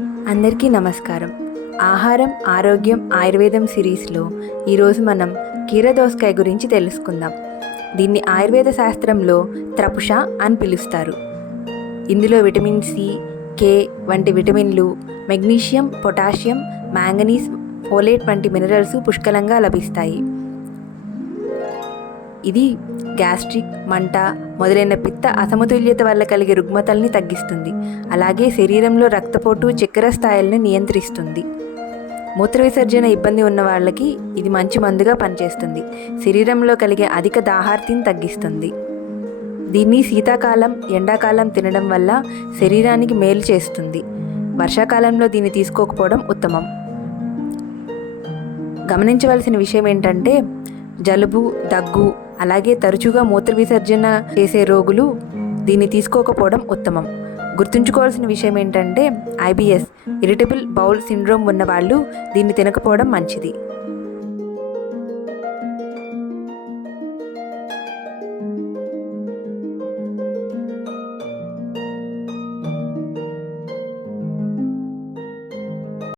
అందరికీ నమస్కారం. ఆహారం, ఆరోగ్యం, ఆయుర్వేదం సిరీస్లో ఈరోజు మనం కీరదోసకాయ గురించి తెలుసుకుందాం. దీన్ని ఆయుర్వేద శాస్త్రంలో త్రపుష అని పిలుస్తారు. ఇందులో విటమిన్ సి, కే వంటి విటమిన్లు, మెగ్నీషియం, పొటాషియం, మ్యాంగనీస్, ఫోలేట్ వంటి మినరల్స్ పుష్కలంగా లభిస్తాయి. ఇది గ్యాస్ట్రిక్, మంట మొదలైన పిత్త అసమతుల్యత వల్ల కలిగే రుగ్మతల్ని తగ్గిస్తుంది. అలాగే శరీరంలో రక్తపోటు, చక్కెర స్థాయిలను నియంత్రిస్తుంది. మూత్ర విసర్జన ఇబ్బంది ఉన్న వాళ్ళకి ఇది మంచి మందుగా పనిచేస్తుంది. శరీరంలో కలిగే అధిక దాహార్తిని తగ్గిస్తుంది. దీన్ని శీతాకాలం, ఎండాకాలం తినడం వల్ల శరీరానికి మేలు చేస్తుంది. వర్షాకాలంలో దీన్ని తీసుకోకపోవడం ఉత్తమం. గమనించవలసిన విషయం ఏంటంటే, జలుబు, దగ్గు, అలాగే తరచుగా మూత్ర విసర్జన చేసే రోగులు దీన్ని తీసుకోకపోవడం ఉత్తమం. గుర్తుంచుకోవాల్సిన విషయం ఏంటంటే, ఐబిఎస్, ఇరిటబుల్ బౌల్ సిండ్రోమ్ ఉన్న వాళ్ళు దీన్ని తినకపోవడం మంచిది.